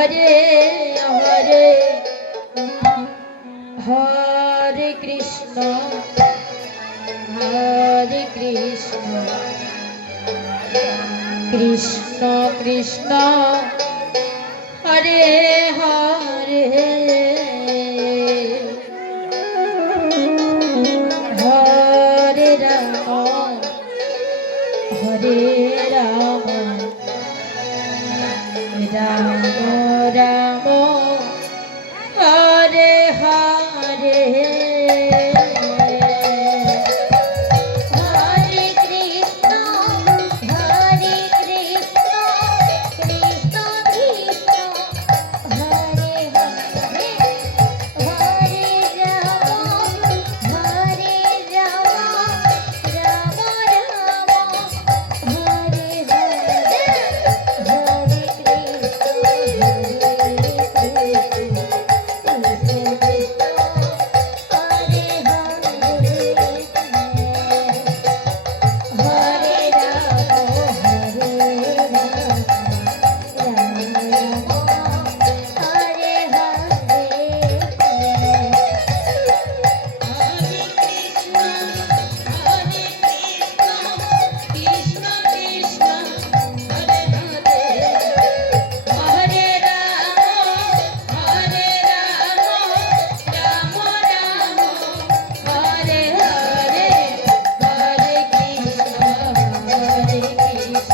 হরে হরে হরে কৃষ্ণ কৃষ্ণ কৃষ্ণ হরে হরে হরে রাম রাম রাম হরে হরে হরে কৃষ্ণ কৃষ্ণ কৃষ্ণ হরে হরে হরে রাম রাম রাম হরে হরে হরে কৃষ্ণ হরে কৃষ্ণ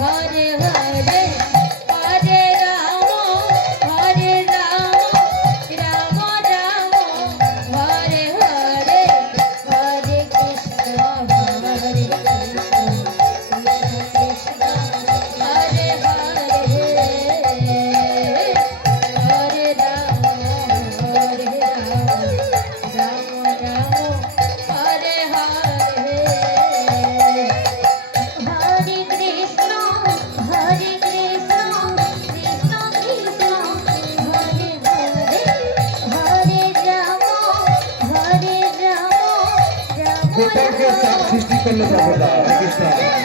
হরে হরে गोपाल के साथ सृष्टि करने का होता है कृष्ण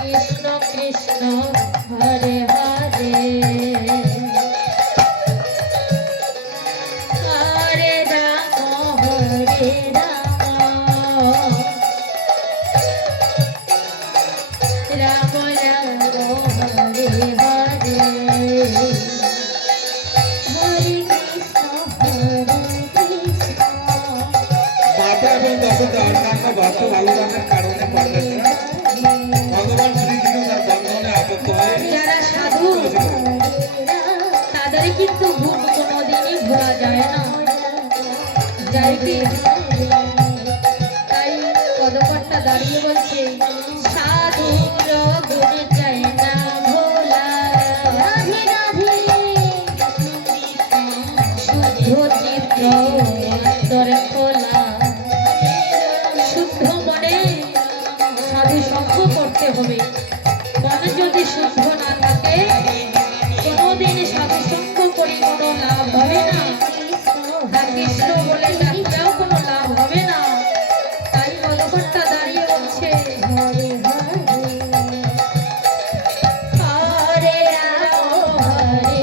কৃষ্ণ কৃষ্ণ হরে হরে কি তাই পদকর্তা দাঁড়িয়ে বলছে সাধু গুণ চাই না ভোলা রাধে রাধে শুদ্ধ চিত্র অন্তরে খোলা শুদ্ধ মনে সাধু সঙ্গ করতে হবে মনে যদি শুদ্ধ না থাকে কোনোদিন সাধু সঙ্গ করে কোনো লাভ হবে না আর কৃষ্ণ বলে ডাকলেও কোনো লাভ হবে না তাই বলকর্তা দাঁড়িয়ে বলছে হরে রাম হরে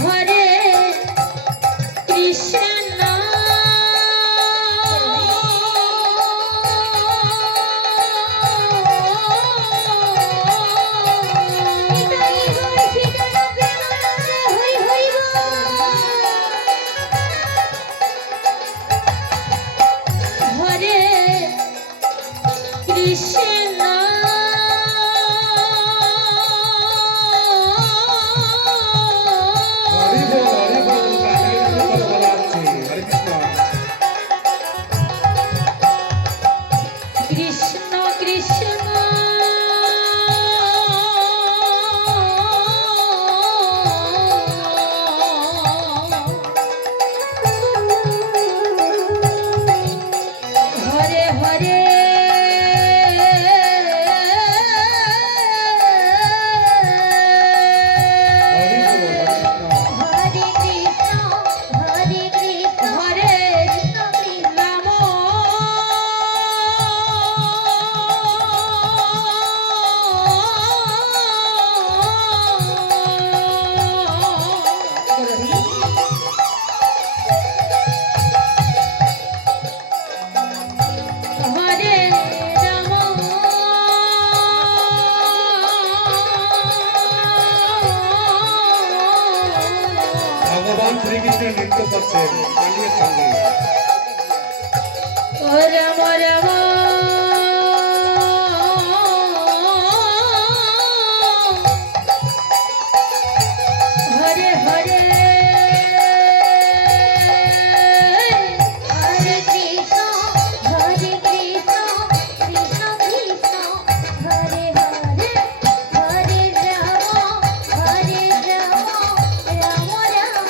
হরে কৃষ্ণ হরে কৃষ্ণ হরি বল প্রাণের বলা আছে হরে কৃষ্ণ কৃষ্ণ কৃষ্ণ হরে হরে হরি বল হরে কৃষ্ণ হরে রাম হরে রাম ভগবান শ্রীকৃষ্ণ নৃত্য করছেন কালিয়ের সঙ্গে রাম রাম হরে হরে হরে কৃষ্ণ হরে কৃষ্ণ কৃষ্ণ কৃষ্ণ হরে হরে হরে রাম রাম রাম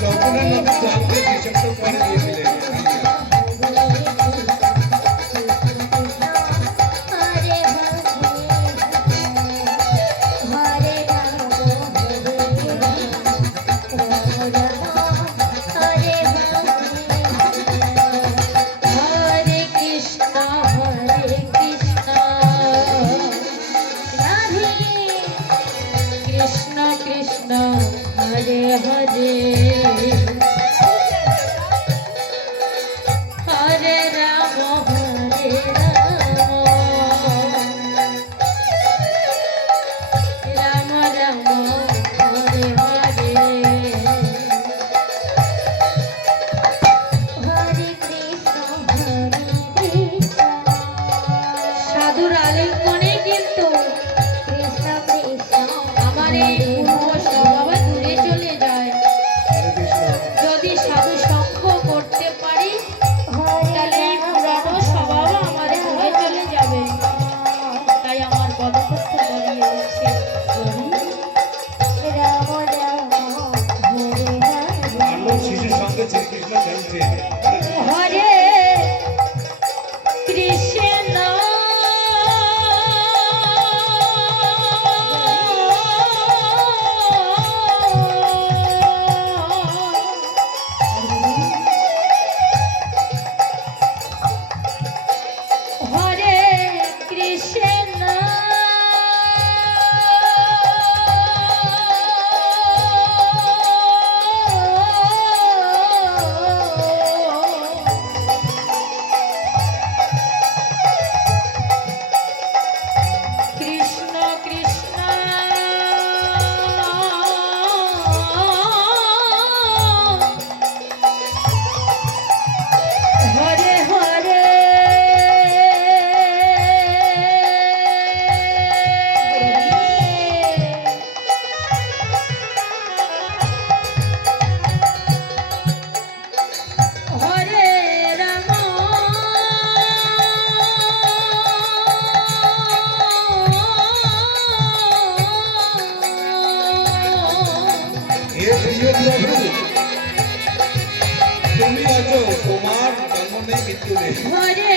যমুনার নদী জলকে বিষাক্ত করে দিয়েছিলেন Hare Krishna, Hare Krishna, Radhe Krishna Krishna, Hare Hare, Hare Rama, Hare Rama, Rama Rama, Hare Hare. সাধুর আলিঙ্গনে কিন্তু আমার এই পূর্ব স্বভাব দূরে চলে যায় হরে কৃষ্ণ হে প্রিয় প্রভু, তুমি আছো, তোমার জন্ম নেই, মৃত্যু নেই। ঘরে